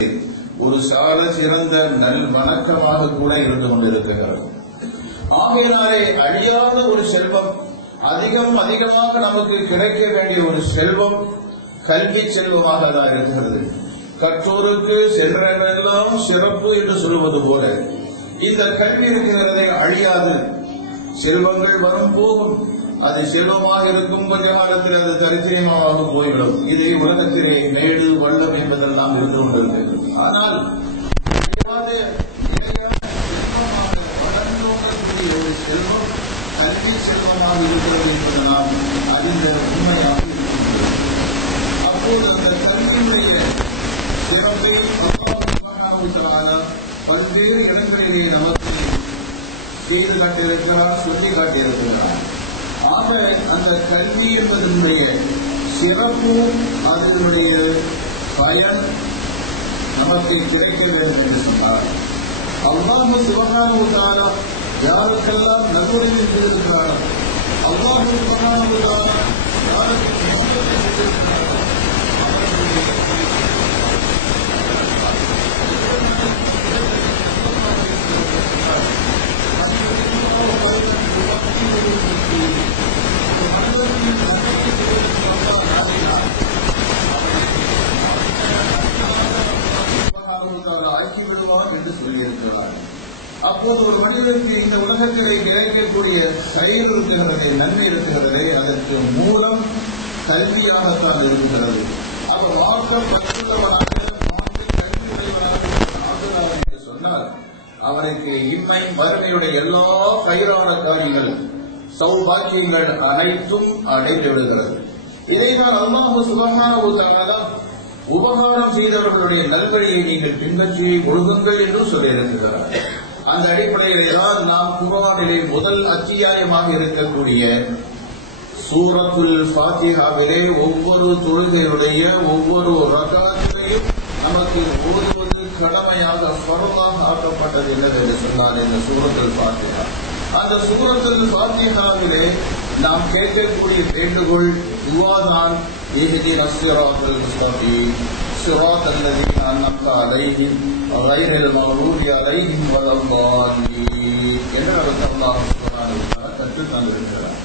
ஒரு சால சிறந்த நல் வணக்கமாக கூட இருந்து கொண்டிருக்கிறது. ஆகையினாலே அழியாத ஒரு செல்வம், அதிகமாக நமக்கு கிடைக்க வேண்டிய ஒரு செல்வம் கல்வி செல்வமாக தான் இருக்கிறது. கற்றோருக்கு சென்றெல்லாம் சிறப்பு என்று சொல்வது போல இந்த கல்வி இருக்கிறதை அழியாது. செல்வங்கள் வரும் போகும், அது செல்வமாக இருக்கும் கொஞ்ச காலத்தில் அது தரித்திரமாக போய்விடும். இது உலகத்திலே மேடு வள்ளம் என்பதெல்லாம் இருந்து கொண்டிருக்கிறது. ஆனால் வளர்ந்தோங்கக்கூடிய ஒரு செல்வம் கல்வி செல்வமாக இருக்கிறது என்பது நாம் அறிந்த உண்மையாக இருக்கின்றது. அப்போது அந்த கல்வியுடைய சிறப்பை பல்வேறு இடங்களிலே நமக்கு செய்து காட்டியிருக்கிறார், சொல்லி காட்டியிருக்கிறார். ஆக அந்த கல்வி என்பதனுடைய சிறப்பு, அதனுடைய பயன் நமக்கு கிடைக்க வேண்டும் என்று சொன்னார். அல்லாஹ் சுப்ஹானஹு வ தஆலா யாருக்கெல்லாம் நல்வழியை செய்திருக்கிறார், அல்லாஹ் சுப்ஹானஹு வ தஆலா யாருக்கு நன்மை செய்திருக்கிறார், ஆக்கி விடுவார் என்று சொல்லியிருக்கிறார். அப்போது ஒரு மனிதனுக்கு இந்த உலகத்திலே கிடைக்கக்கூடிய செயல் இருக்கிறது, நன்மை இருக்கிறது, அதற்கு மூலம் கல்வியாகத்தான் இருக்கிறது. அவர் வாக்கப்பட்டுள்ளவனாக கல்வி உடையவனாக என்று சொன்னால் அவருக்கு இம்மை வறுமையுடைய எல்லா கயிறான காரியங்கள், சௌபாக்கியங்கள் அனைத்தும் அடைந்து விடுகிறது. இதைதான் அல்லாஹ் சுப்ஹானஹு வ தஆலா உபகாரம் செய்தவர்களுடைய நல்வழியை நீங்கள் பின்பற்றி ஒழுங்குங்கள் என்று சொல்லியிருக்கிறார். அந்த அடிப்படையிலே தான் நாம் குர்ஆனிலே முதல் அத்தியாயமாக இருக்கக்கூடிய சூரத்துல் ஃபாத்திஹாவிலே ஒவ்வொரு தொழுகையுடைய ஒவ்வொரு ரகாத்திலையும் நமக்கு ஓதுவது கடமையாக ஃபர்தாக ஆக்கப்பட்டது என்னவென்று சொன்னார் இந்த சூரத்துல் ஃபாத்திஹா. அந்த சூரத்துல் ஃபாத்திஹாவிலே நாம் கேட்கக்கூடிய வேண்டுகோள் துஆதான், இஹ்தினஸ் ஸிராத்தல் முஸ்தகீம் ஸிராத்தல் லதீன அன்அம்த அலைஹிம் கைரில் மக்தூபி அலைஹிம் வலல்லாஹீன் என்று அல்லாஹ் சுப்ஹானஹு வ தஆலா கற்றுத் தந்திருக்கிறார்.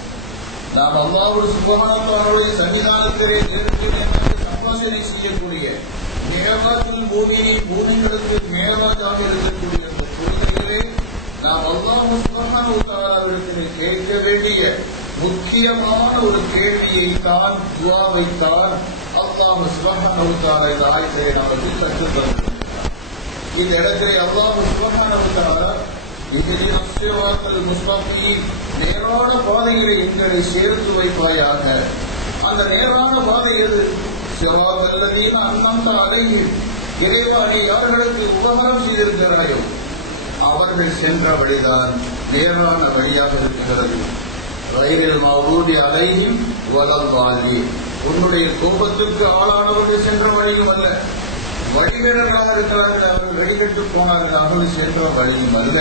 நாம் அல்லாஹ் சுப்ஹானஹு வ தஆலாவுடைய சன்னிதானத்திலே நேருக்கு நேராக சம்பாஷணை செய்யக்கூடிய மேராஜுல் மூமினீன், மூமின்களுக்கு மேராஜாக இருக்கக்கூடிய அந்த தொழுகையிலே நாம் அல்லாஹ் சுப்ஹானஹு வ தஆலாவிடத்திலே கேட்க வேண்டிய முக்கியமான ஒரு கேள்வியை தான், துஆவை தான் அல்லாஹ் சுப்ஹானஹு வ தஆலா இந்த ஆயத்தை நமக்கு கற்றுத் தந்திருக்கிறார். இந்த இடத்திலே அல்லாஹ் சுப்ஹானஹு வ தஆலா இஹ்தினஸ் ஸிராத்தல் முஸ்தகீம், நேரான பாதையிலே எங்களை சேர்த்து வைப்பாயாக. அந்த நேரான பாதை எது? ஸிராத்தல் லதீன அன்அம்த அலைஹிம், இறைவா நீ யார்களுக்கு உபகாரம் செய்திருக்கிறாயோ அவர்கள் சென்ற வழிதான் நேரான வழியாக இருக்கிறது. கைரில் மக்தூபி அலைஹிம் வலல்லாஹீன், உன்னுடைய கோபத்துக்கு ஆளானவர்கள் சென்ற வழியும் அல்ல, வழிகேடர்களாக இருக்கிறார்கள், அவர்கள் வழிகட்டு போனார்கள், அவர்கள் சென்ற வழியும் அல்ல.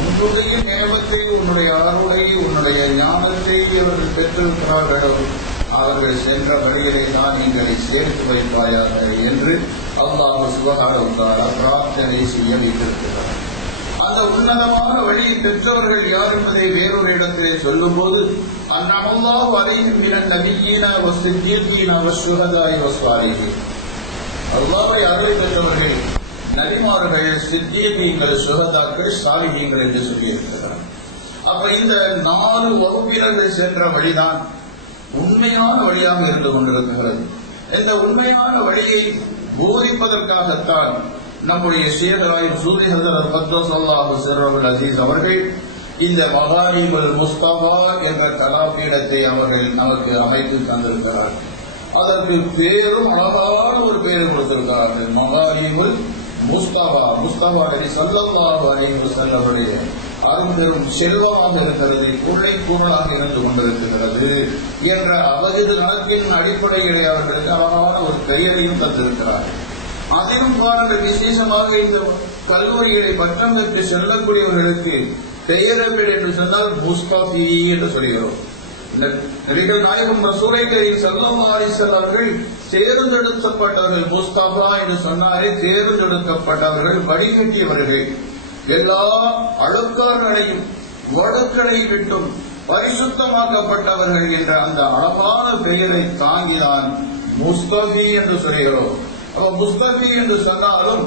உன்னுடைய நேமத்தை, உன்னுடைய அருளை, உன்னுடைய ஞானத்தை அவர்கள் பெற்றிருக்கிறார்களோ அவர்கள் சென்ற வழியிலே தான் எங்களை சேர்த்து வைப்பாயாக என்று அல்லாஹ் சுப்ஹானஹு வ தஆலா பிரார்த்தனை செய்ய வைத்திருக்கிறார். அந்த உன்னதமான வழியை பெற்றவர்கள் யார் என்பதை வேறொரு இடத்திலே சொல்லும் போது அன்அல்லாஹு அலைஹிம் மினன் நபிய்யீன வஸ்ஸித்தீகீன வஷ்ஷுஹதாஇ வஸ்ஸாலிஹீன், அல்லாஹ்வை அருளை பெற்றவர்கள் நபிமார்கள், சித்தீகீன்கள், சுஹதாக்கள், சாலிஹீன்கள் என்று சொல்லியிருக்கிறார். அப்ப இந்த 4 வகுப்பினர்கள் சென்ற வழிதான் உண்மையான வழியாக இருந்து கொண்டிருக்கிறது. இந்த உண்மையான வழியை போதிப்பதற்காகத்தான் நம்முடைய ஷேഖராய் சூரி ஹஸரத் கத்தஸல்லாஹு சிர்ரஹுல் அஸீஸ் அவர்கள் இந்த மகாரிமுல் முஸ்தபா என்ற கலாபீடத்தை அவர்கள் நமக்கு அமைத்து தந்திருக்கிறார். அதற்கு பேரும் அழகான ஒரு பேரும் கொடுத்திருக்கிறார்கள், மகாரிமுல் முஸ்தபா. முஸ்தபா நபி ஸல்லல்லாஹு அலைஹி வஸல்லம் அவருடைய அரும்பெரும் செல்வமாக இருக்கிறது, கொள்ளை கூறலாக இருந்து கொண்டிருக்கிறது என்ற அவரது நலத்தின் அடிப்படையிலே அவர்களுக்கு அழகான ஒரு பெயரையும் தந்திருக்கிறார்கள். அதிலும் பாருங்கள், விசேஷமாக இந்த கல்லூரிகளை பட்டம் பெற்று செல்லக்கூடியவர்களுக்கு பெயரபில் என்று சொன்னால் முஸ்தபி என்று சொல்கிறோம். நபிகள் நாயகம் ரசூலை கரீம் ஸல்லல்லாஹு அலைஹி வஸல்லம் அவர்கள் தேர்ந்தெடுக்கப்பட்டவர்கள். முஸ்தபா என்று சொன்னாரே தேர்ந்தெடுக்கப்பட்டவர்கள், வழிகட்டியவர்கள், எல்லா அழுக்கார்களையும் வடுக்களை விட்டும் பரிசுத்தமாக்கப்பட்டவர்கள் என்ற அந்த அழகான பெயரை தாங்கிதான் முஸ்தபி என்று சொல்கிறோம். அப்ப முஸ்தபி என்று சொன்னாலும்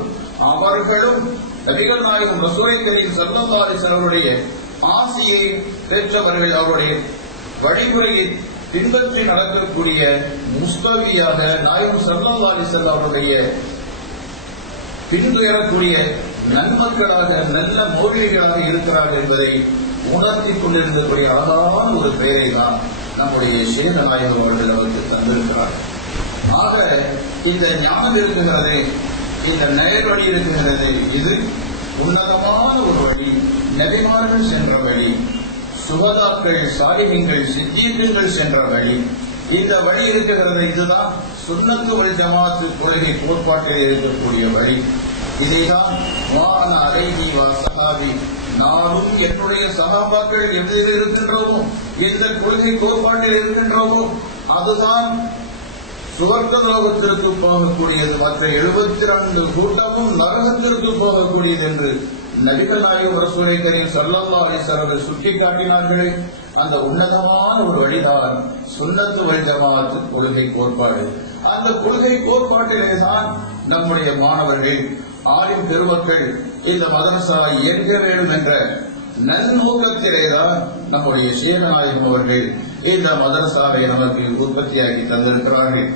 அவர்களும் நபிகள் நாயகம் ரசூலை கரீம் ஸல்லல்லாஹு அலைஹி வஸல்லம் அவருடைய ஆசியை பெற்றவர்கள், அவருடைய வழிமுறையை பின்பற்றி நடக்கக்கூடிய முஸ்தபியாக நாயகம் ஸல்லல்லாஹு அலைஹி வஸல்லம் அவருடைய பின்துயரக்கூடிய நன்மக்களாக நல்ல மௌலிகளாக இருக்கிறார்கள் என்பதை உணர்த்தி கொண்டிருந்தக்கூடிய அழகான ஒரு பெயரை தான் நம்முடைய ஷேத நாயகம் அவர்கள் நமக்கு தந்திருக்கிறார்கள். ஆக இந்த ஞானம் இருக்குகிறது, இந்த நேர்வழி இருக்குகிறது, இது உன்னதமான ஒரு வழி, நபிமார்கள் சென்ற வழி, சுகதாக்கள், சாலிஹீன்கள், சித்தீகங்கள் சென்ற வழி. இந்த வழி இருக்குகிறது, இதுதான் சுன்னத்து வல் ஜமாஅத் கொள்கை கோட்பாட்டில் இருக்கக்கூடிய வழி. இதைதான் வான அலைஹி வஸஹாபி, நானும் என்னுடைய சஹாபாக்கள் எதில் இருக்கின்றோமோ, எந்த கொள்கை கோட்பாட்டில் இருக்கின்றோமோ அதுதான் சுவர்க்க லோகத்திற்கு போகக்கூடியது, மற்ற 72 கூட்டமும் நரகத்திற்கு போகக்கூடியது என்று நபிகள் நாயகம் ரசூலை கரீம் ஸல்லல்லாஹு அலைஹி வஸல்லம் சுட்டிக்காட்டினார்கள். அந்த உன்னதமான ஒரு வழிதான் சுன்னத்து வல் ஜமாஅத் கொள்கை கோட்பாடு. அந்த கொள்கை கோட்பாட்டிலே தான் நம்முடைய மாணவர்கள், ஆலிம் பெருமக்கள் இந்த மதரசா இயங்க வேண்டும் என்ற நன்னோக்கத்திலேதான் நம்முடைய ஷேகநாயகம் அவர்கள் இந்த மதரசாவை நமக்கு உற்பத்தியாக்கி தந்திருக்கிறார்கள்.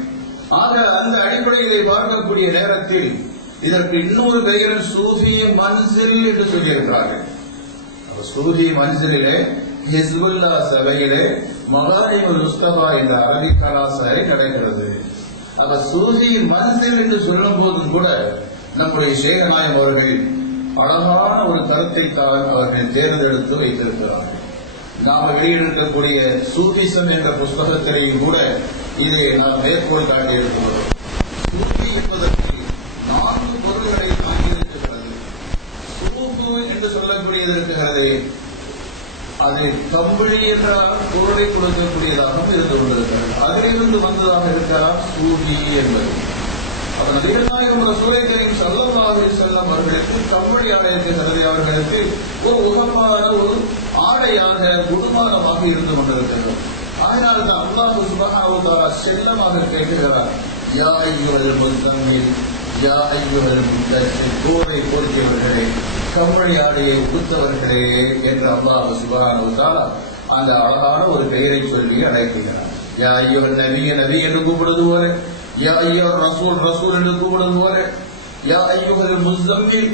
ஆக அந்த அடிப்படையிலே பார்க்கக்கூடிய நேரத்தில் இதற்கு இன்னொரு பெயர் சூஃபி மன்சில் என்று சொல்லியிருக்கிறார்கள். சூஃபி மன்சிலே ஹிஸ்புல்லா சபையிலே மகாரிமுல் முஸ்தபா என்ற அரபி கலாசாரை நடக்கிறது. அப்ப சூஃபி மன்சில் என்று சொல்லும் போதும் கூட நம்முடைய ஷேகநாயகம் அவர்கள் அழகான ஒரு கருத்தை தான் அவர்கள் தேர்ந்தெடுத்து வைத்திருக்கிறார்கள். நாம வெளியிட்டிருக்கக்கூடிய சூஃபிசம் என்ற புஸ்தகத்திலேயும் கூட இதை நாம் மேற்கோள் காட்டியிருக்கிறோம். சூஃபி என்பதற்கு 4 பொருள்களை தாங்கியிருக்கிறது. சூஃபு என்று சொல்லக்கூடியது இருக்கிறது, அது கம்பளி என்ற பொருளை கொடுக்கக்கூடியதாகவும் இருந்து கொண்டிருக்கிறது. அதிலிருந்து வந்ததாக இருக்கலாம் சூஃபி என்பது. நபிகள் நாயகம் ரசூலை கரீம் ஸல்லல்லாஹு அலைஹி வஸல்லம் அவர்களுக்கு கம்பளி ஆடை இருக்கிறது, அவர்களுக்கு ஒரு உகப்பான ஒரு ஆடையாக குடுமானமாக இருந்து கொண்டிருக்கிறது. அதனால்தான் அல்லாஹ் சுப்ஹானஹு வ தஆலா செல்லமாக கேட்கிறார், யா அய்யுஹல் முஸம்மில் யா அய்யுஹல் முத்தஸிர், போரை போர்த்தியவர்களே, கம்பளி ஆடையை உடுத்தவர்களே என்று அல்லாஹ் சுப்ஹானஹு வ தஆலா அந்த அழகான ஒரு பெயரை சொல்லி அழைக்கிறார். யா அய்யுஹல் நபிய, நபி என்று கூப்பிடுவது போல, யா அய்யுஹர் ரசூல், ரசூல் என்று கூப்பிடுவது போல, யா அய்யுஹல் முஸம்மில்,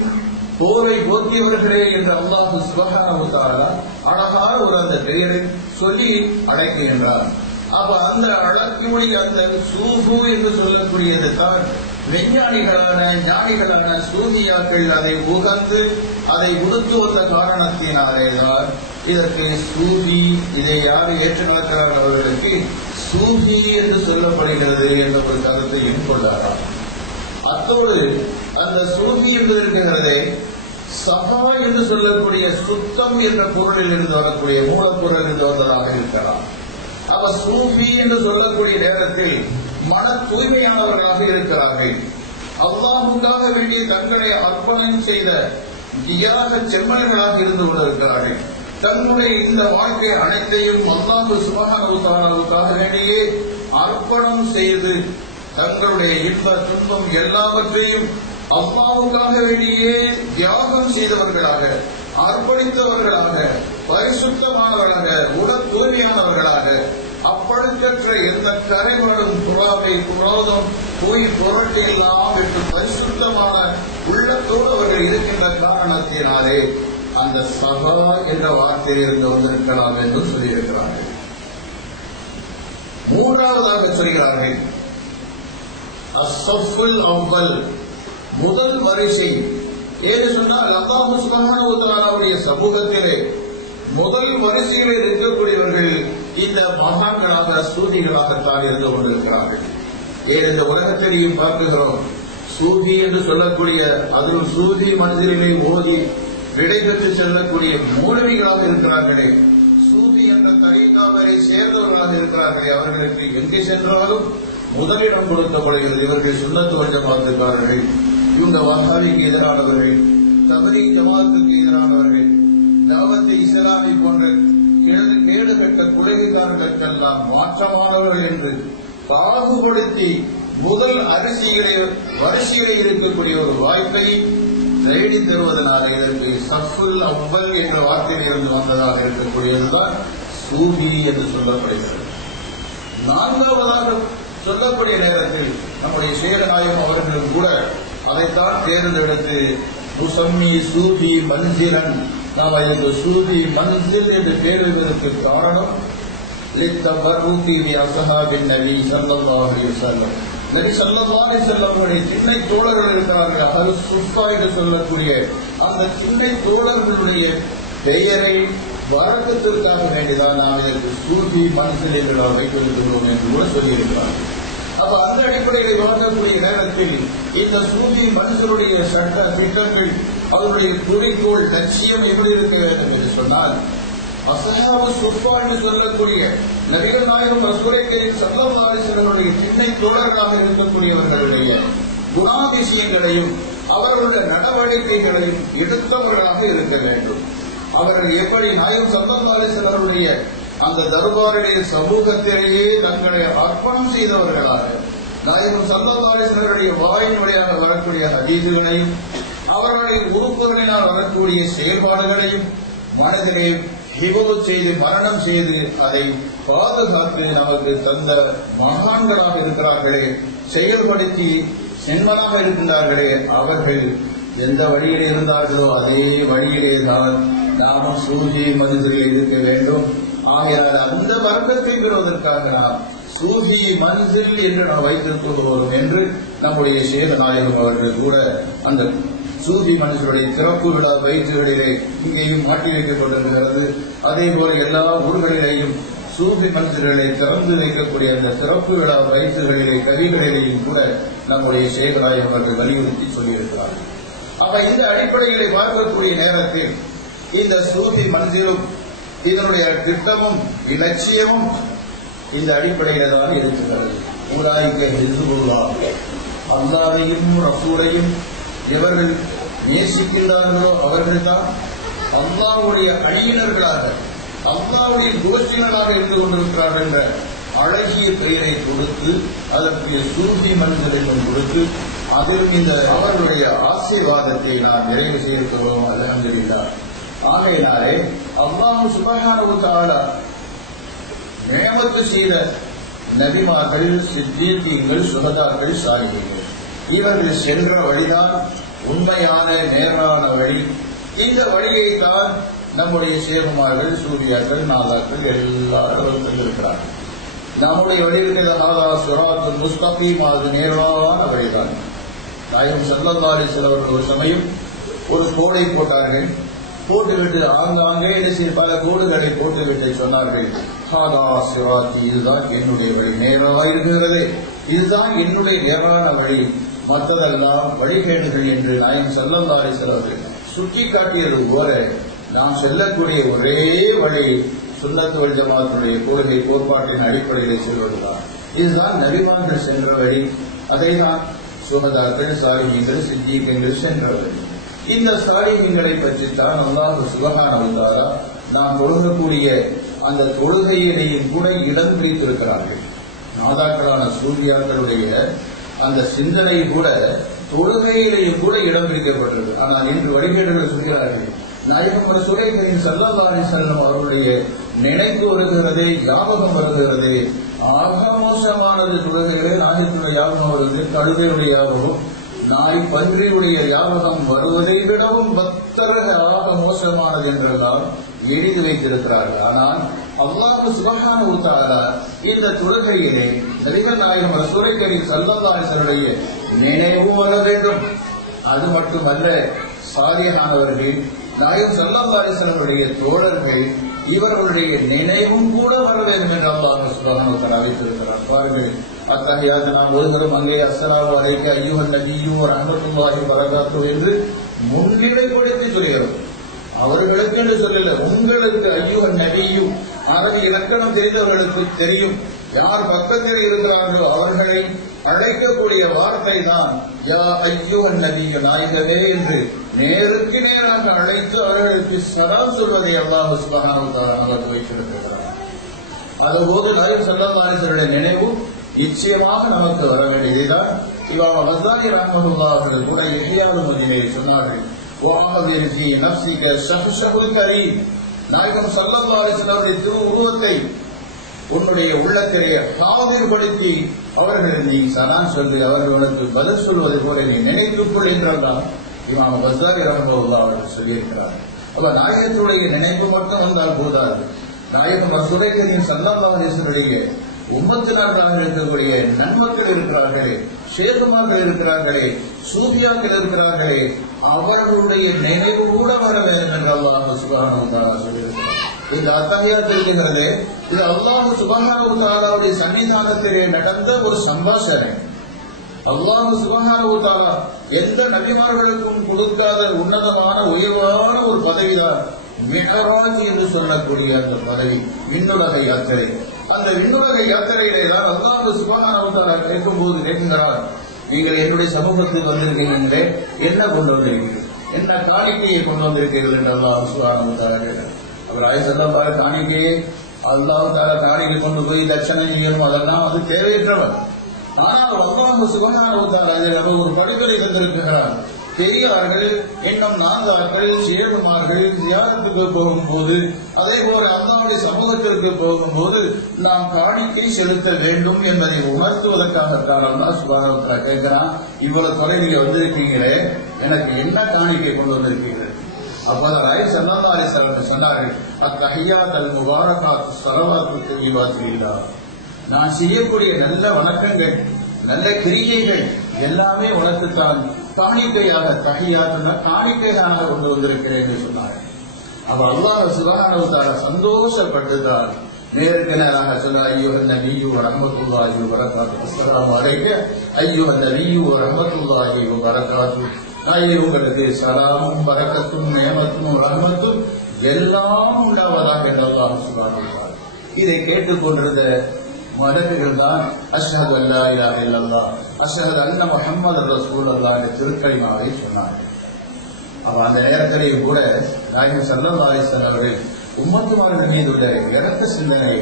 போரை போர்த்தியவர்களே என்று அல்லாஹ் சுப்ஹானஹு வ தஆலா அழகான ஒரு அந்த பெயரை சொல்லி அழைக்கின்றார். அப்ப அந்த அழக்கூடிய அந்த சூஃபு என்று சொல்லக்கூடியது தான் விஞ்ஞானிகளான ஞானிகளான சூஃபியாக்கள் அதை உகந்து அதை உடுத்து வந்த காரணத்தினாலேதான் இதற்கு சூஃபி, இதை யாரு ஏற்று நடக்கிறார்கள் அவர்களுக்கு சூஃபி என்று சொல்லப்படுகிறது என்ற ஒரு கருத்தையும் கொண்டாராம். அத்தோடு அந்த சூஃபி என்று இருக்கிறதே சபா என்று சொல்லக்கூடிய சுத்தம் என்ற பொருளில் இருந்து வரக்கூடிய மூலப்பொருள் இருந்து வந்ததாக இருக்கலாம். அப்ப சூஃபி என்று சொல்லக்கூடிய நேரத்தில் மன தூய்மையானவர்களாக இருக்கிறார்கள். அல்லாஹ்வுக்காக வேண்டிய தங்களை அர்ப்பணம் செய்த தியாக செம்மல்களாக இருந்து கொண்டிருக்கிறார்கள். தன்னுடைய இந்த வாழ்க்கை அனைத்தையும் அல்லாஹ் சுப்ஹானஹு வ தஆலாவுக்காக வேண்டியே அர்ப்பணம் செய்து தங்களுடைய இன்ப துன்பம் எல்லாவற்றையும் அல்லாஹ்வுக்காக வேண்டியே தியாகம் செய்தவர்களாக, அர்ப்பணித்தவர்களாக, பரிசுத்தமானவர்களாக, உடல் தூய்மையானவர்களாக, அப்பழுக்கற்ற எந்த கரைகளும் புறாவை புரோதம் போய் புரட்டி எல்லாம் என்று பரிசுத்தமான உள்ளத்தோடு அவர்கள் இருக்கின்ற காரணத்தினாலே அந்த சபா என்ற வார்த்தையில் இருந்து வந்திருக்கலாம் என்று சொல்லியிருக்கிறார்கள். மூன்றாவதாக சொல்கிறார்கள் அஸ்ஸஃபுல் அவ்வல், முதல் வரிசை. ஏன்னு சொன்னால் அல்லாஹ் சுப்ஹானஹு வ தஆலாவுடைய சமூகத்திலே முதல் வரிசையில் இருக்கக்கூடியவர்கள் இந்த மகான்களாக சூதிகளாகத்தான் இருந்து கொண்டிருக்கிறார்கள். ஏன் இந்த உலகத்திலேயும் பார்க்கிறோம், சூதி என்று சொல்லக்கூடிய அதில் சூதி மனதிலே ஓதி விடை பெற்று செல்லக்கூடிய மூலவிகளாக இருக்கிறார்களே, சூஃபி என்ற தரீகாவை சேர்ந்தவர்களாக இருக்கிறார்களே அவர்களுக்கு எங்கே சென்றாலும் முதலிடம் கொடுக்கப்படுகிறது. இவர்கள் சுன்னத்து வல் ஜமாத்துக்காரர்கள், இவங்க வஹாபிக்கு எதிரானவர்கள், தப்லீக் ஜமாத்துக்கு எதிரானவர்கள், தாவத் இஸ்லாமி போன்ற கேடுகட்ட கொள்கைக்காரர்களுக்கெல்லாம் மாற்றமானவர்கள் என்று பாகுபடுத்தி முதல் வரிசையிலே இருக்கக்கூடிய ஒரு வாய்ப்பை தேடி தருவதனால இதற்கு சஃபுல் அவ்வல் என்ற வார்த்தையிலிருந்து வந்ததாக இருக்கக்கூடியதுதான் சூஃபி என்று சொல்லப்படுகிறது. நான்காவதாக சொல்லக்கூடிய நேரத்தில் நம்முடைய சேரநாயகம் அவர்களும் கூட அதைத்தான் தேர்ந்தெடுத்து முசம்மி சூஃபி மன்சிலன், நாம் இதற்கு சூஃபி மன்சில் என்று பேருவதற்கு காரணம் நபி ஸல்லல்லாஹு அலைஹி வஸல்லம் சின்ன தோழர்கள் இருக்கிறார்கள், அஹ்லு சுஃபா என்று சொல்லக்கூடிய அந்த சின்ன தோழர்களுடைய பெயரை வரக்கத்திற்காக வேண்டிதான் நாம் இதற்கு சூஃபி மன்சில் என்று நாம் வைத்திருக்கிறோம் என்று கூட சொல்லியிருக்கிறார்கள். அப்ப அந்த அடிப்படையில் வழங்கக்கூடிய நேரத்தில் இந்த சூஃபி மன்சிலுடைய சட்ட திட்டங்கள், அவருடைய குறிக்கோள் லட்சியம் எப்படி இருக்க வேண்டும் என்று சொன்னால், அஸ்ஹாபு சுஃபா என்று சொல்லக்கூடிய நபிகள் நாயகம் ரசூலை கரீம் ஸல்லல்லாஹு அலைஹி வஸல்லம் சின்ன தோழர்களாக இருக்கக்கூடியவர்களுடைய குணாதிசயங்களையும் அவர்களுடைய நடவடிக்கைகளையும் எடுத்தவர்களாக இருக்க வேண்டும். அவர்கள் எப்படி நாயகம் ஸல்லல்லாஹு அலைஹி வஸல்லம் அந்த தர்பாரிலே சமூகத்திலேயே தங்களை அர்ப்பணம் செய்தவர்களாக நாயகம் ஸல்லல்லாஹு அலைஹி வஸல்லம் வாயின் வழியாக வரக்கூடிய ஹதீஸுகளையும் அவர்களுடைய உறுப்புகளினால் வரக்கூடிய செயல்பாடுகளையும் மனதிலே ஹிபது செய்து மரணம் செய்து அதை பாதுகாத்து நமக்கு தந்த மகான்களாக இருக்கிறார்களே, செயல்படுத்தி சென்மனாக இருக்கின்றார்களே, அவர்கள் எந்த வழியில் இருந்தார்களோ அதே வழியிலே தான் நாமும் சூஃபி மன்சிலில் இருக்க வேண்டும். ஆகையால் அந்த வர்க்கத்தை பெறுவதற்காக நாம் சூஃபி மன்சில் என்று நாம் வைத்திருக்கிறோம் என்று நம்முடைய சேதநாயகம் அவர்கள் கூட அந்த சூஃபி மன்சிலுடைய சிறப்பு விழா பயிற்சிகளிலே இங்கேயும் மாட்டி வைக்கப்பட்டிருக்கிறது. அதே போல எல்லா ஊர்களிலேயும் சூஃபி மன்சில்களை திறந்து வைக்கக்கூடிய அந்த சிறப்பு விழா பயிற்சிகளிலே கவிகளிலேயும் கூட நம்முடைய சேகராயம் அவர்கள் வலியுறுத்தி சொல்லியிருக்கிறார்கள். அப்ப இந்த அடிப்படைகளை பார்க்கக்கூடிய நேரத்தில் இந்த சூஃபி மன்சிலும் இதனுடைய திட்டமும் இலட்சியமும் இந்த அடிப்படையில தான் இருக்கிறது. உலாயிக ஹிஸ்புல்லாஹ், அல்லாஹ்வையும் ரசூலையும் எவர்கள் நேசிக்கின்றார்களோ அவர்கள் தான் அல்லாஹ்வுடைய அணியினர்களாக, அல்லாஹ்வுடைய கோஷ்டினராக இருந்து கொண்டிருக்கிறார்கள் என்ற அழகிய பெயரை கொடுத்து அதற்கு சூஃபி மன்சில் என்றும் கொடுத்து அதில் இந்த அவர்களுடைய ஆசீர்வாதத்தை நாம் நிறைவு செய்திருக்கிறோம். அல்ஹம்துலில்லாஹ். ஆகையினாலே அல்லாஹ் சுப்ஹானஹு வ தஆலா நியமத்து செய்த நபிமார்கள், சித்தீகீன்கள், சுஹதாக்கள், சாலிஹீன்கள் இவர்கள் சென்ற வழிதான் உண்மையான நேரான வழி. இந்த வழியை தான் நம்முடைய சேகுமார்கள், சூரியாக்கள், நாதாக்கள் எல்லாரும் இருக்கிறார்கள். நம்முடைய வழியில் நாதா சுராத்துல் முஸ்தகீம், அது நேரான வழிதான். நாயகம் ஸல்லல்லாஹு அலைஹி வஸல்லம் ஒரு சமயம் ஒரு கோடை போட்டார்கள். போட்டுவிட்டு ஆங்காங்கே பல கோடுகளை போட்டுவிட்டு சொன்னார்கள், ஹாதா சிராத்தி, இதுதான் என்னுடைய வழி, நேராக இருக்கிறது, இதுதான் என்னுடைய நேரான வழி, மற்றதெல்லாம் வழிகேடுகள் என்று நாயகம் ஸல்லல்லாஹு அலைஹி வஸல்லம் சுட்டி காட்டியது போல நாம் செல்லக்கூடிய ஒரே வழி சுன்னத் வல் ஜமாத்துடைய கொள்கை கோட்பாட்டின் அடிப்படையில் செல்வதுதான். இதுதான் நபிமார்கள் சென்ற வழி. அதைதான் சுஹதாக்கள், சாலிஹீன்கள், சித்தீகீன்கள் சென்ற வழி. இந்த சாலிஹீன்களை பற்றித்தான் அல்லாஹ் சுப்ஹானஹு வ தஆலா நாம் தொழுகக்கூடிய அந்த தொழுகையிலேயும் கூட இடம் பிரித்திருக்கிறார்கள். நாதாக்களான சூரியாக்களுடைய அந்த சிந்தனை கூட தொழுகையிலேயும் கூட இடம் பிரிக்கப்பட்டிருக்கு. ஆனால் இன்று வழிகேடுகள் சொல்கிறார்கள், நாயகம் ரசூலை கரீம் ஸல்லல்லாஹு அலைஹி வஸல்லம் அவருடைய நினைப்பு வருகிறதே, ஞாபகம் வருகிறதே, ஆக மோசமானது தொழுகைகளே. நாயகத்துடைய ஞாபகம் வருகிறது, கழுதையுடைய ஞாபகம், நாய் பன்றியுடைய ஞாபகம் வருவதை விடவும் பத்தரக ஆக மோசமானது என்றெல்லாம் எழுதி வைத்திருக்கிறார்கள். ஆனால் அல்லாஹ் சுப்ஹானஹு வ தஆலா இந்த தொழுகையிலே நபிகள் நாயகம் ரசூலை கரீம் ஸல்லல்லாஹு அலைஹி வஸல்லம் நினைவு வர வேண்டும். அது மட்டுமல்ல, சாலிஹானவர்கள், நாயகம் ஸல்லல்லாஹு அலைஹி வஸல்லம் தோழர்கள், இவர்களுடைய நினைவும் கூட வர வேண்டும் என்று அல்லாஹ் சுப்ஹானஹு வ தஆலா வைத்திருக்கிறார். பாருங்கள், அத்தஹியாத் நாம் ஒருவரும் அங்கே அஸ்ஸலாமு அலைக்க அய்யுஹன் நபிய்யு வ ரஹ்மத்துல்லாஹி வ பரகாத்துஹு என்று முன்னிலைப்படுத்தி சொல்கிறோம். அவர்களுக்கு என்று சொல்லல, உங்களுக்கு ஐயுஹன் நபியும் அரபி இலக்கணம் தெரிந்தவர்களுக்கு தெரியும். யார் பக்கத்தில் இருக்கிறார்களோ அவர்களை அழைக்கக்கூடிய வார்த்தை தான் யா ஐயுஹன் நபிய நாயகவே என்று நேருக்கு நேராக அழைத்து அவர்களுக்கு சலாம் சொல்வதை அல்லாஹ் சுப்ஹானஹு வ தஆலா நமக்கு வைத்திருக்கிறார். அதுபோது நாயகம் ஸல்லல்லாஹு அலைஹி வஸல்லம் நினைவு நிச்சயமாக நமக்கு வர வேண்டியதுதான். இமாம் கஸ்ஸாலி ரஹ்மத்துல்லாஹி அவர்கள் கூட இஹ்யாவுல் முஜ்மில் சொன்னார்கள், வஅஹ்திர் ஃபீ நஃப்ஸிக ஷஃஷுல் கரீம். நாயகம் ஸல்லல்லாஹு அலைஹி வஸல்லம் திரு உருவத்தை உன்னுடைய உள்ளத்திலே ஹாதிர்படுத்தி அவர்கள் நீ சலாம் சொல்லி அவர்களுக்கு பதில் சொல்வது போல நீ நினைத்துக்கொள் என்றெல்லாம் இமாம் கஸ்ஸாலி ரஹ்மத்துல்லாஹி அவர்கள் சொல்லியிருக்கிறார். அப்ப நாயகத்துடைய நினைப்பு மட்டும் வந்தால் போதாது. நாயகம் ரசூலை கரீம் ஸல்லல்லாஹு அலைஹி வஸல்லம் உம்மத்தினர்களாக இருக்கக்கூடிய நன்மக்கள் இருக்கிறார்களே, ஷேகுமார்கள் இருக்கிறார்களே, சூபியாக்கள் இருக்கிறார்களே, அவர்களுடைய நினைவு கூட வர வேண்டும் என்று அல்லாஹ் சுப்ஹானஹு வ தஆலா சொல்லியிருக்கிறார். இந்த அத்தஹியாத் இருக்கிறது, இது அல்லாஹ் சுப்ஹானஹு வ தஆலாவுடைய சன்னிதானத்திலே நடந்த ஒரு சம்பாஷணை. அல்லாஹ் சுப்ஹானஹு வ தஆலா எந்த நபிமார்களுக்கும் கொடுக்காத உன்னதமான உயர்வான ஒரு பதவிதான் மிஅராஜ் என்று சொல்லக்கூடிய அந்த பதவி, விண்ணுலக யாத்திரை. அந்த விண்ணுலக யாத்திரையிலே தான் அல்லாஹ் சுப்ஹானஹு வ தஆலா கேட்கும்போது கேட்கிறார், நீங்கள் என்னுடைய சமூகத்துக்கு வந்திருக்கீங்களே, என்ன கொண்டு வந்திருக்கீர்கள், என்ன காணிக்கையை கொண்டு வந்திருக்கீர்கள் என்று அல்லாஹ் சுப்ஹானஹு வ தஆலா கேட்டார். அவர் ஆயிஷா காணிக்கையை அல்லாஹ் தஆலா காணிக்கை கொண்டு போய் லட்சணம் செய்யணும், அதெல்லாம் அது தேவையற்றவர். ஆனால் அல்லாஹ் சுப்ஹானஹு வ தஆலா இதில் ஒரு படிப்பினை தந்திருக்கிறார். பெரியார்கள், இன்னும் நான்கார்கள், சேகுமார்கள் ஜியாரத்துக்கு போகும்போது, அதே போல அல்லாஹ்வுடைய சமூகத்திற்கு போகும்போது நாம் காணிக்கை செலுத்த வேண்டும் என்பதை உணர்த்துவதற்காகத்தான் அல்லாஹ் சுப்ஹானஹு வ தஆலா கேட்கிறான், இவ்வளவு தொலை நீங்க வந்திருக்கீங்களே, எனக்கு என்ன காணிக்கை கொண்டு வந்திருக்கீர்கள்? அப்போது ராய் ஸல்லல்லாஹு அலைஹி வஸல்லம் சொன்னார்கள், அத்தஹியாத் அல் முபாரகாத் ஸலவாத்து தய்யிபாத்தில்லா. நான் செய்யக்கூடிய நல்ல வணக்கங்கள், நல்ல கிரியைகள் எல்லாமே உனக்குத்தான் காணிக்கையாக, தஹியாத்துனா காணிக்கையாக கொண்டு வந்திருக்கிறேன் என்று சொன்னார். அப்ப அல்லாஹ் சுப்ஹானஹு வ தஆலா சந்தோஷப்பட்டுதான் நேருக்கு நேராக சொன்னார், ஐயுஹன் நபியு வ ரஹ்மத்துல்லாஹி வ பரகாத்துஹு, அஸ்ஸலாமு அலைக்க ஐயுஹன் நபியு வ ரஹ்மத்துல்லாஹி வ பரகாத்துஹு. உங்களுக்கு சலாமும் பரக்கத்தும் நியமத்தும் ரஹ்மத்தும் எல்லாம் உண்டாவதாக என்று அல்லாஹ் சுப்ஹானஹு வ தஆலா. இதை கேட்டுக்கொண்டிருந்த மலக்குகள் தான் அஷ்ஹது அல்லா இலாஹ இல்லல்லாஹ் அஷ்ஹது அன்ன முஹம்மது ரசூலுல்லாஹ் என்ற திருக்கலிமாவை சொன்னார்கள். அப்ப அந்த நேரத்திலேயும் கூட நாயகம் ஸல்லல்லாஹு அலைஹி வஸல்லம் அவர்கள் உம்மத்துமார்கள் மீது உள்ள இரக்க சிந்தனை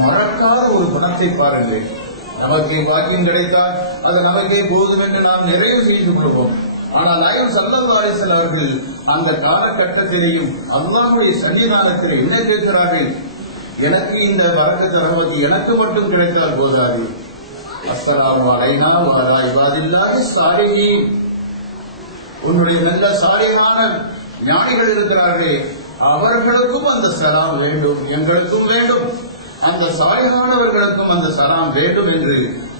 மறக்காத ஒரு குணத்தை பாருங்கள். நமக்கு பாக்கியம் கிடைத்தால் அது நமக்கே போதும் என்று நாம் நிறைவு செய்து கொள்வோம். ஆனால் நாயகம் ஸல்லல்லாஹு அலைஹி வஸல்லம் அவர்கள் அந்த காலகட்டத்திலேயும் அல்லாஹ்வுடைய சன்னிதானத்திலே என்ன கேட்கிறார்கள், எனக்கு இந்த பரக்கத் ரஹ்மத் எனக்கு மட்டும் கிடைத்தால் போதாது, அஸ்ஸலாமு அலைனா வ அலா இபாதில்லாஹி ஸாலிஹீன், உன்னுடைய நல்ல சாலிஹான ஞானிகள் இருக்கிறார்களே அவர்களுக்கும் அந்த சலாம் வேண்டும், எங்களுக்கும் வேண்டும், அந்த சாலிஹானவர்களுக்கும் அந்த சலாம் வேண்டும் என்று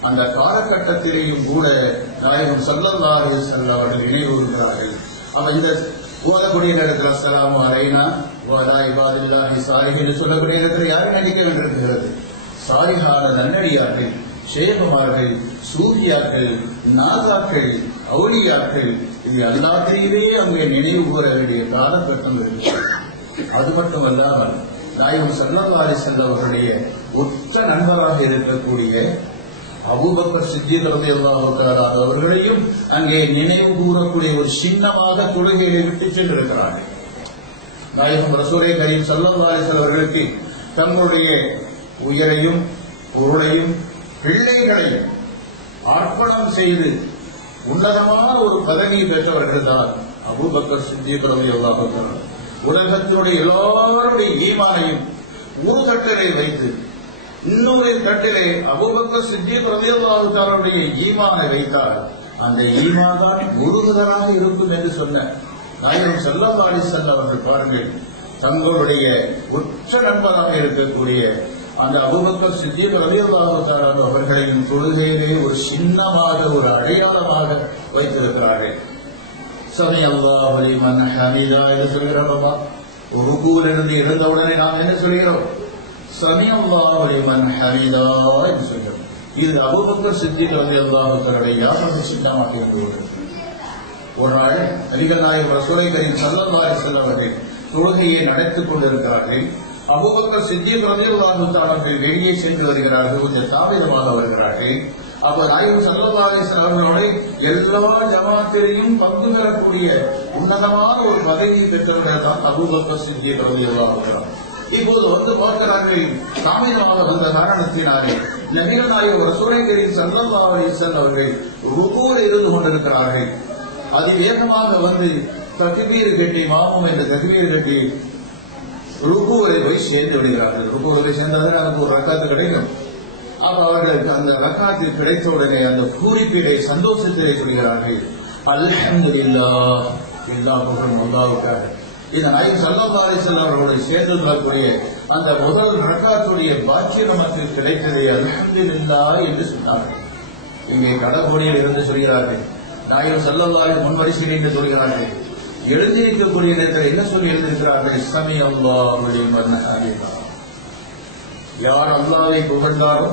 அந்த காலகட்டத்திலேயும் கூட நாயகம் ஸல்லல்லாஹு அலைஹி வஸல்லம் அவர்கள் நினைவுறுகிறார்கள். அப்ப இந்த ஓதக்கூடிய நேரத்தில் அஸ்ஸலாமு அலைனா வ அலா இபாதில்லாஹி ஸாலிஹீன் என்று சொல்லக்கூடிய நேரத்தில் யாரை நினைக்க வேண்டியிருக்கிறது? சாலிஹான நன்னடியார்கள், ஷேகுமார்கள், சூஃபியாக்கள், நாதாக்கள், அவுலியாக்கள், இது எல்லாத்தையுமே அங்கே நினைவு கூற வேண்டிய காலகட்டம் இருக்கிறது. அது மட்டுமல்லாமல் நாயகம் ஸல்லல்லாஹு அலைஹி வஸல்லம் அவர்களுடைய உற்ற நண்பராக இருக்கக்கூடிய அபூபக்கர் சித்தீக் ரலியல்லாஹு தஆலா அவர்களையும் அங்கே நினைவு கூறக்கூடிய ஒரு சின்னமாக தொழுகையை விட்டு சென்றிருக்கிறார்கள். நாயகம் ரசூலே கரீம் ஸல்லல்லாஹு அலைஹி வஸல்லம் அவர்களுக்கு தங்களுடைய உயிரையும் பொருளையும் பிள்ளைகளையும் அர்ப்பணம் செய்து உன்னதமான ஒரு பதவி பெற்றவர்கள் தான் அபூபக்கர் சித்தீக் ரலியல்லாஹு தஆலா. உலகத்தினுடைய எல்லாருடைய ஈமானையும் ஒரு தட்டிலே வைத்து இன்னொரு தட்டிலே அபூபக்கர் சித்தீக் ரலியல்லாஹு தஆலாவுடைய ஈமானை வைத்தால் அந்த ஈமான் தான் முழுவதராக இருக்கும் என்று சொன்ன நாயகம் ஸல்லல்லாஹு அலைஹி வஸல்லம் அவர்கள் பாருங்கள், தங்களுடைய உற்ற நண்பராக இருக்கக்கூடிய அந்த அபூபக்கர் சித்தீக் ரலியல்லாஹு தஆலா அவர்களையும் தொழுகையிலே ஒரு சின்னமாக ஒரு அடையாளமாக வைத்திருக்கிறார்கள். சமி அல்லாஹு லிமன் ஹமீதா என்று சொல்கிறோமா? ருகூலிலிருந்து எழுந்தவுடனே நாம் என்ன சொல்கிறோம்? சமி அல்லாஹு லிமன் ஹமீதா என்று சொல்கிறோம். இது அபூபக்கர் சித்தீக் ரலியல்லாஹு தஆலாவுடைய யாத்திரை சின்னமாக இருந்தது. ஒரு நாள் நபிகள் நாயகம் ரசூலை கரீம் ஸல்லல்லாஹு அலைஹி வஸல்லம் அவர்கள் தொழுகையை நடத்திக் கொண்டிருக்கிறார்கள். அபூபக்கர் சித்திக் ரலியல்லாஹு தஆலா அவர்கள் வெளியே சென்று வருகிறார்கள், கொஞ்சம் தாமதமாக வருகிறார்கள். அப்ப நாயகம் ஸல்லல்லாஹு அலைஹி வஸல்லம் அவர்களோட எல்லா ஜமாத்திலையும் பங்கு பெறக்கூடிய உன்னதமான ஒரு பதவியை பெற்றவர்கள் தான் அபூபக்கர் சித்திக் ரலியல்லாஹு தஆலா. இப்போது வந்து பார்க்கிறார்கள், தாமதமாக வந்த காரணத்தினாலே நபிகள் நாயகம் ரசூலுல்லாஹி கரீம் ஸல்லல்லாஹு அலைஹி வஸல்லம் அவர்கள் ருகூவில் இருந்து கொண்டிருக்கிறார்கள். அதிவேகமாக வந்து தக்பீர் கட்டி மாமும் என்று தக்பீர் கட்டி ருகூவை போய் சேர்ந்து விடுகிறார்கள். ருகூவை சேர்ந்தால் நமக்கு ஒரு ரக்காத்து கிடைக்கும். அப்ப அவர்களுக்கு அந்த ரக்காத்து கிடைத்த உடனே அந்த பூரிப்பிலே சந்தோஷத்திலே சொல்கிறார்கள், அல்ஹம்துலில்லாஹ், எல்லா புகழும் அல்லாஹ்வுக்காக. இந்த நாயகம் ஸல்லல்லாஹு அலைஹி வஸல்லம் அவர்களுடைய சேர்ந்து வரக்கூடிய அந்த முதல் ரக்காத்துடைய பாக்கியம் நமக்கு கிடைத்ததே அல்ஹம்துலில்லாஹ் என்று சொன்னார்கள். இங்கே கடற்கோடியில் இருந்து சொல்கிறார்கள், நாயகம் ஸல்லல்லாஹு அலைஹி முன் வரிசையில் என்று சொல்கிறார்கள். எழுந்திருக்கக்கூடிய நேரத்தில் என்ன சொல்லி எழுந்திருக்கிறார்கள், சமி அல்லாஹு லிமன் ஹமிதா. யார் அல்லாஹ்வை புகழ்ந்தாரோ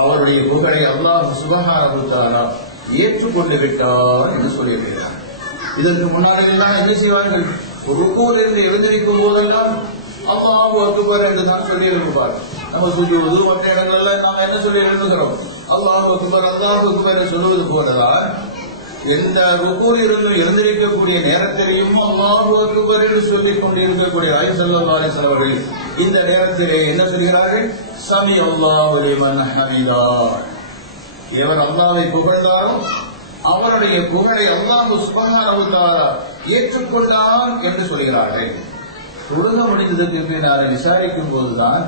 அவருடைய புகழை அல்லாஹ் சுப்ஹானஹு வ தஆலா ஏற்றுக்கொண்டு விட்டார் என்று சொல்லியிருக்கிறார். இதற்கு முன்னாடி எல்லாம் என்ன செய்வார்கள், ருகூவில் இருந்து எழுந்திருக்கும் போதெல்லாம் அல்லாஹு அக்பர் என்று தான் சொல்லி எழுப்பார். நம்ம சுஜூது மற்ற இடங்கள்ல நாம் என்ன சொல்லி எழுதுகிறோம், அல்லாஹு அக்பர் அல்லாஹு அக்பர் சொல்வது போலதான் எந்த ருகூவில் இருந்து எழுந்திருக்கக்கூடிய நேரத்திலையும் அல்லாஹு அக்பர் என்று சொல்லிக் கொண்டிருக்கக்கூடிய நாயகம் ஸல்லல்லாஹு அலைஹி வஸல்லம் அவர்கள் இந்த நேரத்திலே என்ன சொல்கிறார்கள், சமி அல்லாஹு லிமன் ஹமிதா. எவர் அல்லாஹ்வை புகழ்ந்தாரோ அவருடைய புகழை அல்லாஹ் சுப்ஹானஹு வ தஆலா ஏற்றுக்கொண்டார் என்று சொல்கிறார்கள். தொழுக முடிந்ததற்கு பின்னால் விசாரிக்கும் போதுதான்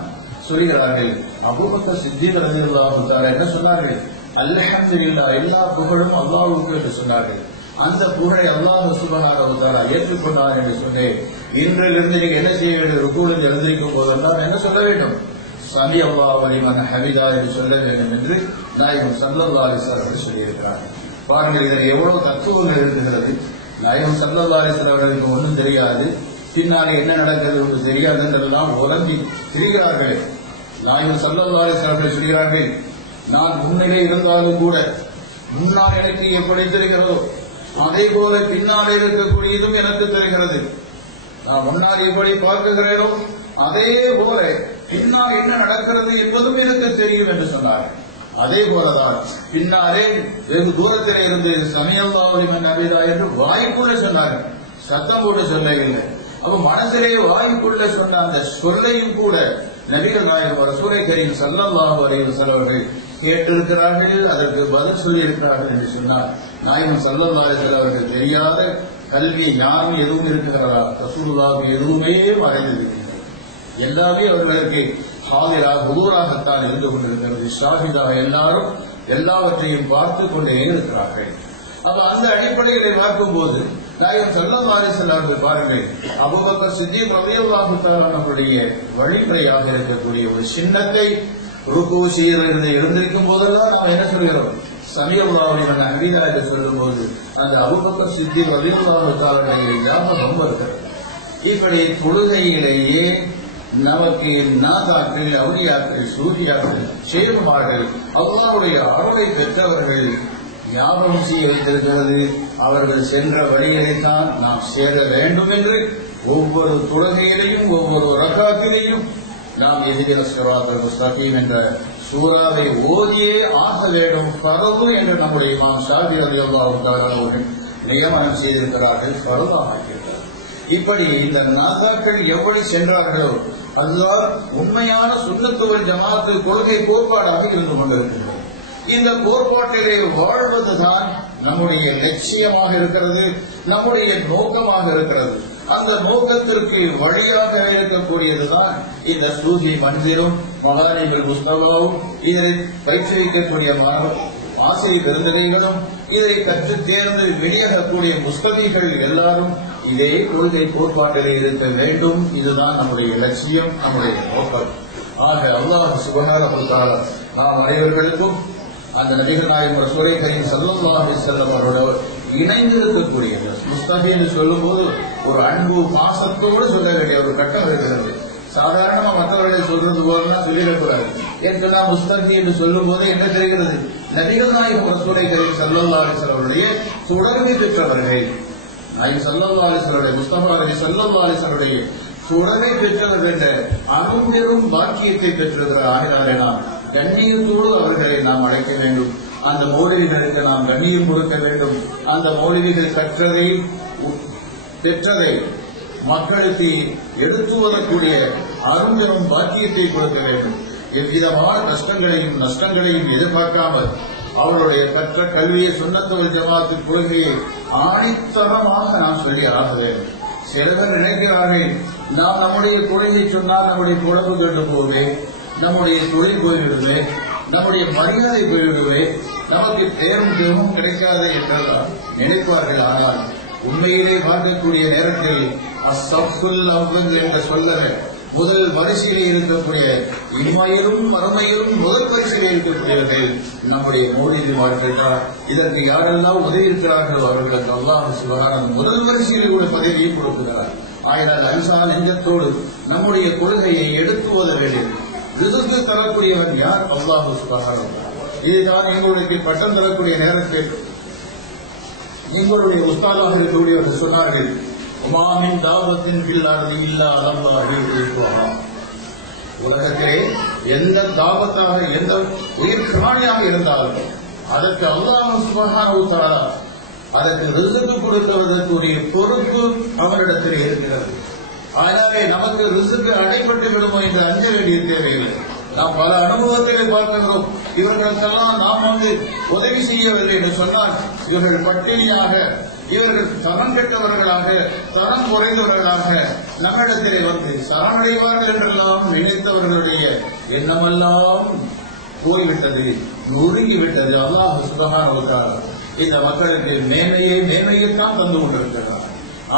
சொல்கிறார்கள், அபூபக்கர் சித்திக் ரலியல்லாஹு தஆலா என்ன சொன்னார்கள், அல்ஹம்துலில்லாஹ், எல்லா புகழும் அல்லாஹ்வுக்கு என்று சொன்னார்கள். அந்த புகழை அல்லாஹ் சுப்ஹானஹு வ தஆலா ஏற்றுக்கொண்டார் என்று சொன்னேன். இன்றிலிருந்து நீங்க என்ன செய்ய வேண்டும், ருகூவில் எழுந்திருக்கும் போதெல்லாம் என்ன சொல்ல வேண்டும், சமி அல்லாஹு லிமன் ஹமிதா என்று சொல்ல வேண்டும் என்று நாயகம் ஸல்லல்லாஹு அலைஹி வஸல்லம் சொல்லியிருக்கிறார்கள். பாருங்கள், இதில் எவ்வளவு தத்துவங்கள் இருக்கிறது. நாயகம் ஸல்லல்லாஹு அலைஹி வஸல்லம் அவர்களுக்கு ஒன்றும் தெரியாது, பின்னாலே என்ன நடக்கிறது ஒன்று தெரியாது என்றெல்லாம் உலம்பி திரிகிறார்களே. நாயகம் ஸல்லல்லாஹு அலைஹி வஸல்லம் சொல்கிறார்கள், நான் முன்னிலே இருந்தாலும் கூட முன்னால் எனக்கு எப்படி தெரிகிறதோ அதே போல பின்னாலே இருக்கக்கூடியதும் எனக்கு தெரிகிறது. நான் முன்னால் எப்படி பார்க்குகிறேனோ அதே போல பின்னால் என்ன நடக்கிறது என்பதும் எனக்கு தெரியும் என்று சொன்னார்கள். அதே போலதான் பின்னாலே வெகு தூரத்திலே இருந்து சமி அல்லாஹு லிமன் ஹமிதா என்று வாய்க்குள்ள சொன்னார்கள், சத்தம் போட்டு சொல்லவில்லை. அப்ப மனசிலே வாய்க்குள்ள சொன்ன அந்த சொல்லையும் கூட நபிகள் நாயகம் ரசூலுல்லாஹி கரீம் ஸல்லல்லாஹு அலைஹி வஸல்லம் அவர்கள் கேட்டிருக்கிறார்கள், அதற்கு பதில் சொல்லி இருக்கிறார்கள் என்று சொன்னார். நாயகம் ஸல்லல்லாஹு அலைஹி வஸல்லம் அவர்கள் தெரியாத கல்வி ஞானம் எதுவும் இருக்கிறதா, ரசூலுல்லாஹ்வுக்கு எதுவுமே மறைந்திருக்கிறது. எல்லாமே அவர்களுக்கு ஹாதிராக ஹுதூராகத்தான் இருந்து கொண்டிருக்கிறது. ஷாஹிதாக எல்லாரும் எல்லாவற்றையும் பார்த்து கொண்டே இருக்கிறார்கள். அப்ப அந்த அடிப்படைகளை பார்க்கும் போது நாயகம் ஸல்லல்லாஹு அலைஹி வஸல்லம் அவர்கள் பாருங்கள், அபூபக்கர் சித்திக் ரலியல்லாஹு தஆலா அவர்களுடைய வழிமுறையாக இருக்கக்கூடிய ஒரு சின்னத்தை ருக்கு செய்கிறது எழுந்திருக்கும் போதெல்லாம் நாம் என்ன சொல்கிறோம், சமி அல்லாஹு லிமன் ஹமிதா என்று சொல்லும் போது அந்த அபூபக்கர் சித்திக் ரலியல்லாஹு தஆலா ஞாபகம் வருகிறது. இப்படி தொழுகையிலேயே நமக்கு நாதாக்கள், அவுலியாக்கள், சூஃபியாக்கள், ஷேகுமார்கள், அல்லாஹ்வுடைய அருளை பெற்றவர்கள் ஞாபகம் செய்ய வைத்திருக்கிறது. அவர்கள் சென்ற வழியிலேதான் நாம் சேர வேண்டும் என்று ஒவ்வொரு தொழுகையிலையும் ஒவ்வொரு ரக்காத்திலையும் நாம் இஹ்தின ஸிராத்தல் முஸ்தகீம் என்ற சூராவை ஓதியே ஆக வேண்டும், ஃபர்து என்று நம்முடைய இமாம் ஷாஃபி ரலியல்லாஹு தஆலா அவர்கள் நியமனம் செய்திருக்கிறார்கள், ஃபர்தாக ஆக்கியிருக்கிறார்கள். இப்படி இந்த நாதாக்கள் எப்படி சென்றார்களோ அதுதான் உண்மையான சுன்னத்து வல் ஜமாஅத் கொள்கை கோட்பாடாக இருந்து கொண்டிருக்கிறது. இந்த கோட்பாட்டிலே வாழ்வதுதான் நம்முடைய லட்சியமாக இருக்கிறது, நம்முடைய நோக்கமாக இருக்கிறது. அந்த நோக்கத்திற்கு வழியாக இருக்கக்கூடியதுதான் இந்த சூஃபி மன்சிரும் மகானிகள் முஸ்தபாவும், இதனை பயிற்றுவிக்கக்கூடிய ஆசிரியர் பெருந்தகைகளும், இதை கற்று தேர்ந்து வெளியாகக்கூடிய முஸ்தகிகள் எல்லாரும் இதே கொள்கை கோட்பாட்டிலே இருக்க வேண்டும். இதுதான் நம்முடைய லட்சியம், நம்முடைய நோக்கம். ஆக அல்லாஹ் சுப்ஹானஹு வ தஆலா நாம் அனைவர்களுக்கும் அந்த நபிகள் நாயகம் ரசூலுல்லாஹி கரீம் ஸல்லல்லாஹு அலைஹி வஸல்லம் அவரோடு இணைந்திருக்கக்கூடிய முஸ்தபி என்று சொல்லும் போது ஒரு அன்பு பாசத்தோடு சொல்ல வேண்டிய ஒரு கட்டம் இருக்கிறது. சாதாரணமா மற்றவர்களை சொல்றது போலதான் சொல்லிடக்கூடாது. ஏன்னா முஸ்தபி என்று சொல்லும் போது என்ன தெரிகிறது, நபிகள் நாயகம் ரசூலுல்லாஹி கரீம் ஸல்லல்லாஹு அலைஹி வஸல்லம் அவருடைய தொடர்பு பெற்றவர்கள். ஸல்லல்லாஹு அலைஹி வஸல்லம் முஸ்தபா நபி ஸல்லல்லாஹு அலைஹி வஸல்லம் தொடரை பெற்றவர் என்ற அரும்பெரும் பாக்கியத்தை பெற்றிருக்கிற ஆகிறாரே நாம் கண்ணியத்தோடு அவர்களை நாம் அழைக்க வேண்டும். அந்த மௌலவிகளுக்கு நாம் கண்ணியம் கொடுக்க வேண்டும். அந்த மௌலவிகள் பெற்றதை மக்களுக்கு எடுத்து வரக்கூடிய அரும்பெரும் பாக்கியத்தை கொடுக்க வேண்டும். எவ்விதமான கஷ்டங்களையும் நஷ்டங்களையும் எதிர்பார்க்காமல் அவருடைய கற்ற கல்வியை சுன்னத் வல் ஜமாஅத் கொள்கையை ஆணித்தரமாக நாம் சொல்லி ஆக வேண்டும். சிலவர் நினைக்கிறார்கள், நாம் நம்முடைய கொள்கை சொன்னால் நம்முடைய குழம்பு கண்டு போவே, நம்முடைய தொழில் போய்விடுவே, நம்முடைய மரியாதை போய்விடுவே, நமக்கு பேரும் தெருவும் கிடைக்காது என்றெல்லாம் நினைப்பார்கள். ஆனால் உண்மையிலே பார்க்கக்கூடிய நேரத்தில் அஸ்ஸஃபுல் அவ்வல் என்ற சொல்லவே முதல் வரிசையில் இருக்கக்கூடிய இம்மையிலும் மறுமையிலும் முதல் வரிசையில் இருக்கக்கூடியவர்கள் நம்முடைய மௌலிமார்கள் தான். இதற்கு யாரெல்லாம் உதவி இருக்கிறார்களோ அவர்களுக்கு அல்லாஹ் சுப்ஹானஹு முதல் வரிசையில் கூட பதவியை கொடுக்கிறார். ஆயினால் அன்சா நெஞ்சத்தோடு நம்முடைய கொள்கையை எடுத்து ஓத வேண்டும். ரிஸ்க் தரக்கூடியவன் யார்? அல்லாஹ் சுப்ஹானஹு. இதுதான் எங்களுக்கு பட்டம் தரக்கூடிய நேரத்தில் எங்களுடைய உஸ்தாதாக இருக்கக்கூடியவர்கள் சொன்னார்கள், உமாமின் தாபத்தின் பில்லாது இல்லா அலல்லாஹி ரிஸ்குஹா. உலகத்திலே எந்த தாபத்தாக எந்த உயிர் பிராணியாக இருந்தாலும் அதற்கு அல்லாஹ் சுப்ஹானஹு வ தஆலா அதற்கு ரிஸ்க் கொடுப்பதற்குரிய பொறுப்பு அவரிடத்தில் இருக்கிறது. ஆகவே நமக்கு ரிஸ்க் அடைபட்டு விடுமோ என்று அஞ்ச வேண்டிய தேவையில்லை. நாம் பல அனுபவத்திலே பார்க்கிறோம். இவர்களுக்கெல்லாம் நாம் உதவி செய்யவில்லை என்று சொன்னால் இவர்கள் பட்டினியாக, இவர்கள் தரம் கெட்டவர்களாக, தரம் குறைந்தவர்களாக நம்மிடத்திலே சரணடைவார்கள் என்றெல்லாம் நினைத்தவர்களுடைய எண்ணமெல்லாம் போய்விட்டது, நொறுங்கிவிட்டது. அல்லாஹ் சுப்ஹானஹு வ தஆலா இந்த மக்களுக்கு மேன்மையைத்தான் தந்து கொண்டிருக்கிறார்.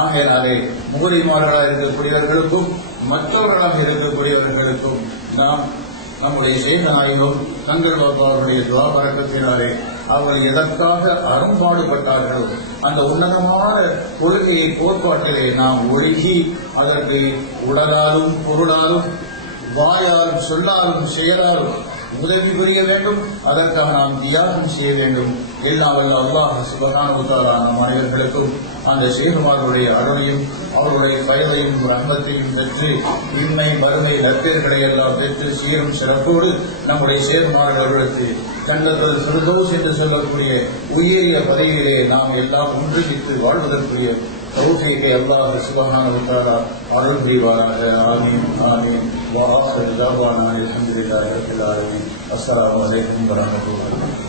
ஆகையாலே முகலிமார்களாக இருக்கக்கூடியவர்களுக்கும் மற்றவர்களாக இருக்கக்கூடியவர்களுக்கும் நாம் நம்முடைய சேகநாயகம் தங்கள் அவர்களுடைய துஆ பரக்கத்தினாலே அவர்கள் எதற்காக அரும்பாடுபட்டார்களோ அந்த உன்னதமான கொள்கையை கோட்பாட்டிலே நாம் ஒழுகி அதற்கு உடலாலும் பொருளாலும் வாயாலும் சொல்லாலும் செயலாலும் உதவி புரிய வேண்டும். அதற்காக நாம் தியாகம் செய்ய வேண்டும். எல்லாம் வல்ல அல்லாஹ் சுப்ஹானஹு வ தஆலா நம் அனைவர்களுக்கும் அந்த ஷேகுமார்களுடைய அருளையும் அவர்களுடைய பயனையும் ரஹ்மத்தையும் பெற்று இன்மை மறுமை நற்பெயர்களை எல்லாம் பெற்று சீரும் சிறப்போடு நம்முடைய ஷேகுமார்களுக்கு ஜன்னத்துல் ஃபிர்தௌஸ் என்று சொல்லக்கூடிய உயரிய பதவியிலே நாம் எல்லாம் ஒன்றிணைத்து வாழ்வதற்குரிய தௌஃபீகை அல்லாஹ் சுப்ஹானஹு வ தஆலா அருள் புரிவாராக. ஆமீன் ஆமீன். வ ஆகிரு தஅவானா அல்ஹம்துலில்லாஹி ரப்பில் ஆலமீன். அஸ்ஸலாமு அலைக்கும் வ ரஹ்மத்துல்லாஹி.